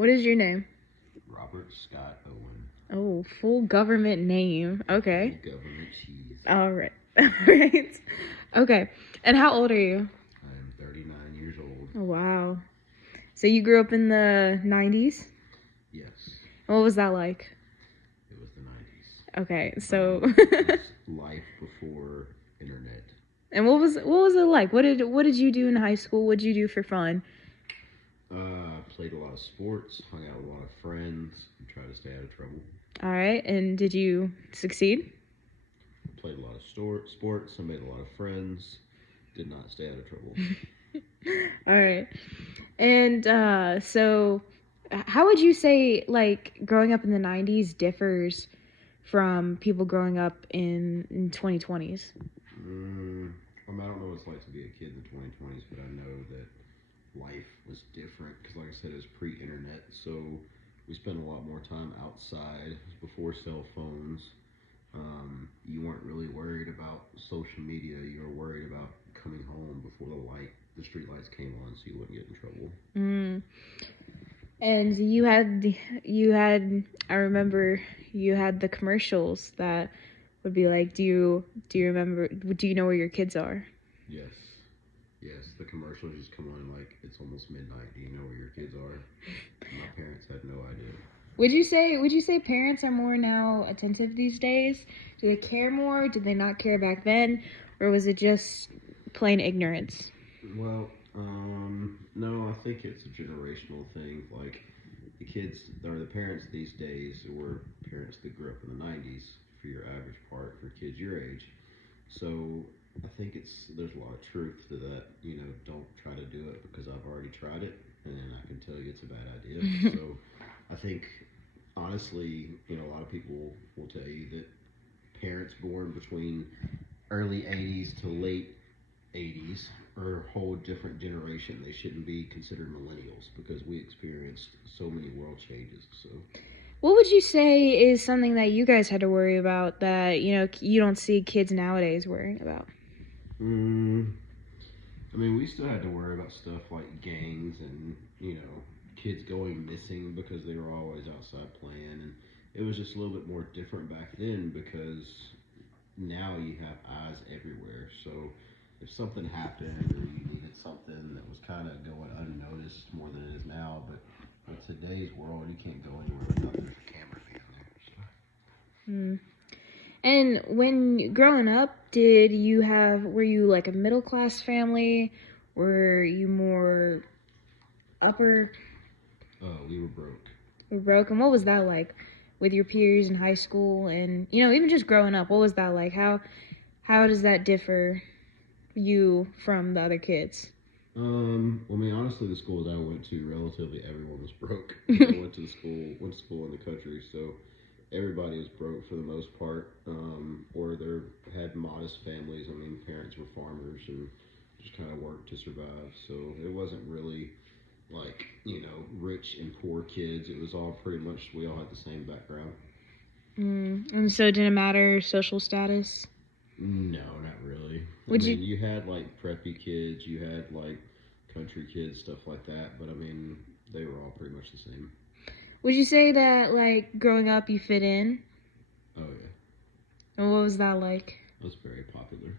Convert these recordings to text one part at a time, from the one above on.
What is your name? Robert Scott Owen. Oh, full government name. Okay. Full government cheese. All right. All right. Okay. And how old are you? I am 39 years old. Oh, wow. So you grew up in the 90s? Yes. What was that like? It was the 90s. Okay, so It was life before internet. And what was it like? What did you do in high school? What did you do for fun? Played a lot of sports, hung out with a lot of friends, and tried to stay out of trouble. All right, and did you succeed? Played a lot of sports. I made a lot of friends. Did not stay out of trouble. All right, and so how would you say like growing up in the 90s differs from people growing up in 2020s? I mean, I don't know what it's like to be a kid in the 2020s, but I know that life was different because, like I said, it was pre-internet, so we spent a lot more time outside. It was before cell phones. You weren't really worried about social media. You were worried about coming home before the street lights came on, so you wouldn't get in trouble. And I remember you had the commercials that would be like, do you remember? Do you know where your kids are? Yes. The commercials just come on like it's almost midnight. Do you know where your kids are? My parents had no idea. Would you say parents are more now attentive these days? Do they care more? Did they not care back then? Or was it just plain ignorance? Well, no, I think it's a generational thing. Like the kids or the parents these days were parents that grew up in the 90s for your average part for kids your age. So I think there's a lot of truth to that. Don't try to do it because I've already tried it and I can tell you it's a bad idea. So I think honestly, a lot of people will tell you that parents born between early 80s to late 80s are a whole different generation. They shouldn't be considered millennials because we experienced so many world changes. So what would you say is something that you guys had to worry about that, you don't see kids nowadays worrying about? I mean, we still had to worry about stuff like gangs and, kids going missing because they were always outside playing. And it was just a little bit more different back then because now you have eyes everywhere. So if something happened or you needed something that was kind of going unnoticed more than it is now, but in today's world, you can't go anywhere without there's a camera being there. So. And when growing up, were you like a middle class family? Were you more upper? We were broke. You were broke, and what was that like with your peers in high school, and even just growing up? What was that like? How does that differ you from the other kids? I mean, honestly, the schools I went to, relatively everyone was broke. I went to school in the country, so everybody was broke for the most part, or they had modest families. I mean, parents were farmers and just kind of worked to survive. So it wasn't really like rich and poor kids. It was all pretty much we all had the same background. And so it didn't matter social status? No, not really. You had like preppy kids, you had like country kids, stuff like that. But I mean, they were all pretty much the same. Would you say that like growing up you fit in? Oh yeah. And what was that like? I was very popular.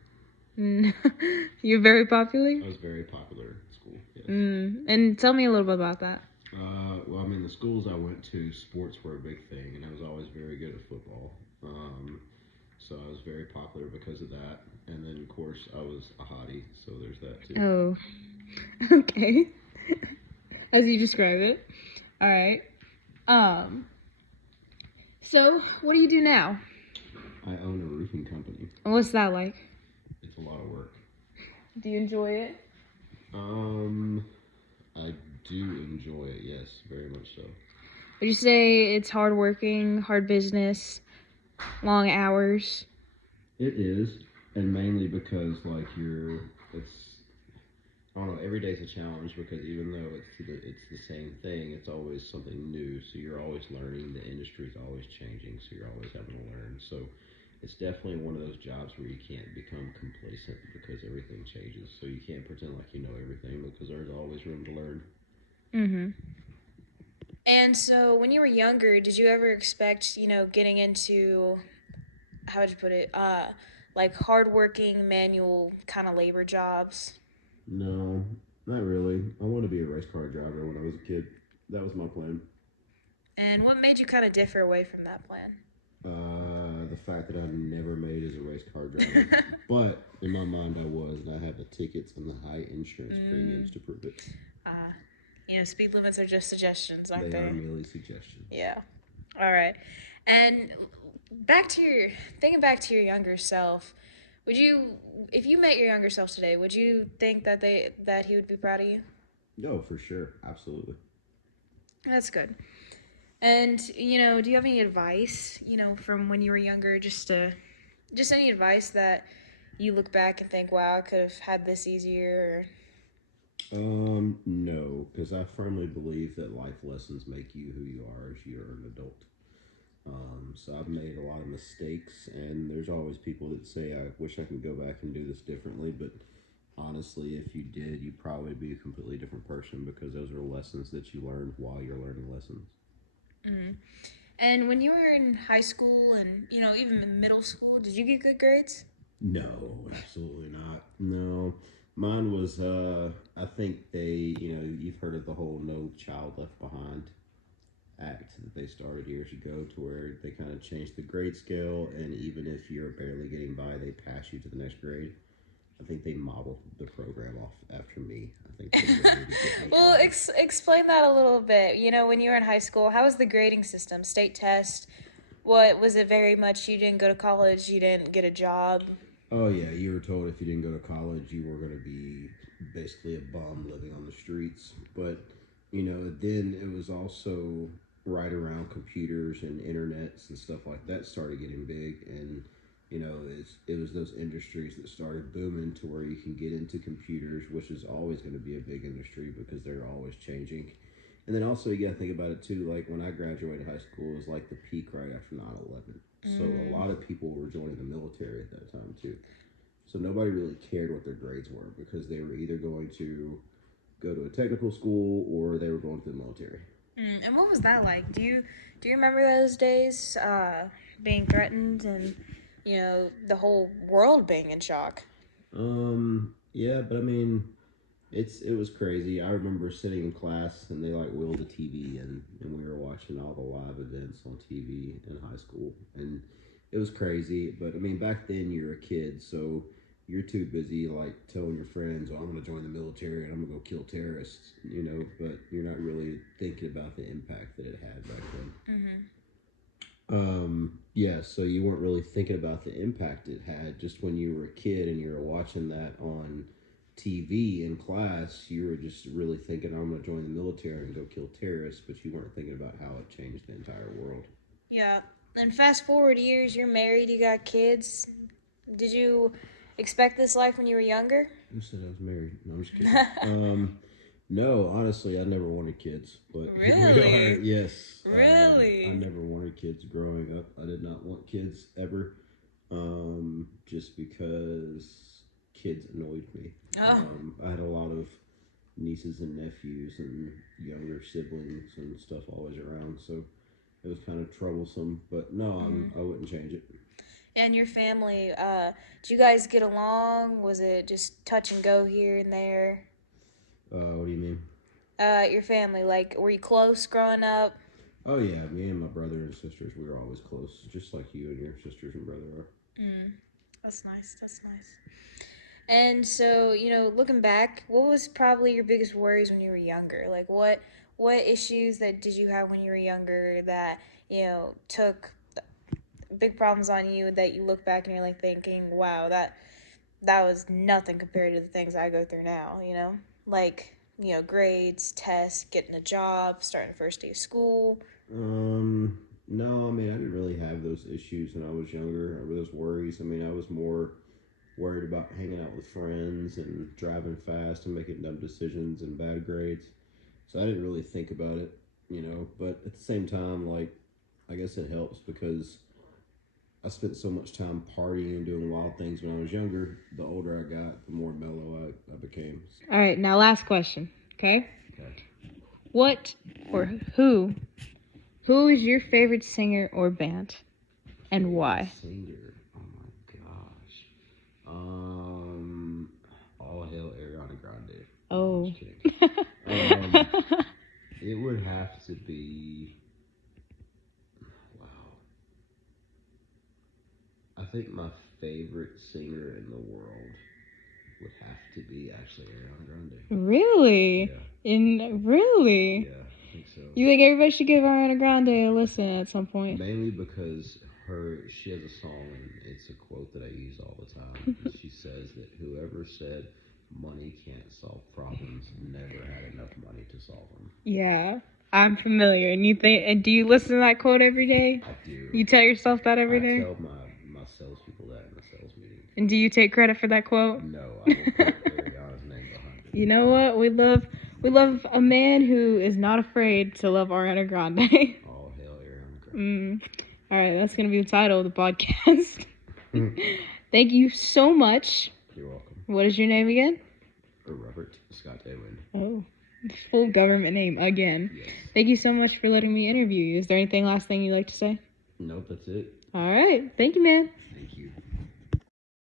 You're very popular? I was very popular at school, yes. And tell me a little bit about that. Well, I mean, the schools I went to, sports were a big thing, and I was always very good at football. So I was very popular because of that. And then, of course, I was a hottie, so there's that Oh, too. okay. As you describe it. All right. So what do you do now? I own a roofing company. And what's that like? It's a lot of work. Do you enjoy it? I do enjoy it, yes, very much so. Would you say it's hard working, hard business, long hours? It is, and mainly because I don't know, every day's a challenge because even though it's the same thing, it's always something new. So you're always learning. The industry's always changing, so you're always having to learn. So it's definitely one of those jobs where you can't become complacent because everything changes. So you can't pretend like you know everything because there's always room to learn. And so, when you were younger, did you ever expect, getting into, how would you put it, like hardworking manual kind of labor jobs? No, not really. I wanted to be a race car driver when I was a kid. That was my plan. And what made you kind of differ away from that plan? The fact that I never made as a race car driver, but in my mind I was, and I have the tickets and the high insurance premiums to prove it. Uh, speed limits are just suggestions, aren't They are they? merely suggestions. Yeah. All right. And back to your thinking back to your younger self, would you, if you met your younger self today, would you think that he would be proud of you? No, for sure, absolutely. That's good. And do you have any advice, from when you were younger, just any advice that you look back and think, wow, I could have had this easier? No, because I firmly believe that life lessons make you who you are as you're an adult. So I've made a lot of mistakes, and there's always people that say, I wish I could go back and do this differently, but honestly, if you did, you'd probably be a completely different person because those are lessons that you learned while you're learning lessons. Mm-hmm. And when you were in high school and even middle school, did you get good grades? No, absolutely not. No. Mine was, I think you've heard of the whole No Child Left Behind act that they started years ago to where they kind of changed the grade scale, and even if you're barely getting by, they pass you to the next grade. I think they modeled the program off after me. I think they wanted to get me Well, out of. explain that a little bit. When you were in high school, how was the grading system? State test? What was it? Very much you didn't go to college, you didn't get a job. Oh yeah, you were told if you didn't go to college, you were going to be basically a bum living on the streets. But then it was also right around computers and internets and stuff like that started getting big, and it was those industries that started booming to where you can get into computers, which is always going to be a big industry because they're always changing. And then also you got to think about it too. Like when I graduated high school, it was like the peak right after 9/11. So a lot of people were joining the military at that time too. So nobody really cared what their grades were because they were either going to go to a technical school or they were going to the military. And what was that like? Do you remember those days, being threatened and the whole world being in shock? Yeah, but I mean, it was crazy. I remember sitting in class and they like wheeled the TV and we were watching all the live events on TV in high school, and it was crazy. But I mean, back then you're a kid, so you're too busy like telling your friends, "Oh, I'm gonna join the military and I'm gonna go kill terrorists," But you're not really thinking about the impact that it had back then. Mm-hmm. Yeah, so you weren't really thinking about the impact it had just when you were a kid and you were watching that on TV in class. You were just really thinking, I'm going to join the military and go kill terrorists, but you weren't thinking about how it changed the entire world. Yeah. And fast forward years, you're married, you got kids. Did you expect this life when you were younger? Who said I was married? No, I'm just kidding. No, honestly, I never wanted kids, but here we are. Really? Yes, I Really? never wanted kids growing up. I did not want kids ever, just because kids annoyed me. Oh. I had a lot of nieces and nephews and younger siblings and stuff always around, so it was kind of troublesome. But no, Mm. I wouldn't change it. And your family, did you guys get along? Was it just touch and go here and there? What do you mean? Your family, like, were you close growing up? Oh yeah, me and my brother and sisters, we were always close, just like you and your sisters and brother are. Mm. That's nice. That's nice. And so, looking back, what was probably your biggest worries when you were younger? Like, what issues that did you have when you were younger that took big problems on you that you look back and you're like thinking, wow, that was nothing compared to the things I go through now. Like grades, tests, getting a job, starting the first day of school. No, I mean I didn't really have those issues when I was younger, or those worries. I mean I was more worried about hanging out with friends and driving fast and making dumb decisions and bad grades. So I didn't really think about it, But at the same time, like, I guess it helps because I spent so much time partying and doing wild things when I was younger. The older I got, the more mellow I became. All right, now last question. Okay. Okay. What or who is your favorite singer or band, and why? Singer. Oh my gosh. All hail Ariana Grande. No, I'm Oh. just kidding. It would have to be. Wow. I think my favorite singer in the world would have to be actually Ariana Grande. Really? Yeah. Really? Yeah, I think so. You think everybody should give Ariana Grande a listen at some point? Mainly because she has a song, and it's a quote that I use all the time. She says that whoever said money can't solve problems never had enough money to solve them. Yeah, I'm familiar. And do you listen to that quote every day? I do. You tell yourself that every I day? tell my salespeople that in the sales meeting. And do you take credit for that quote? No, I will put Ariana's name behind it. You know what? We love a man who is not afraid to love Ariana Grande. All hail Ariana Grande. All right, that's gonna be the title of the podcast. Thank you so much. You're welcome. What is your name again? Robert Scott Edwin. Oh, full government name again. Yes. Thank you so much for letting me interview you. Is there anything last thing you'd like to say? Nope, that's it. All right. Thank you, man. Thank you.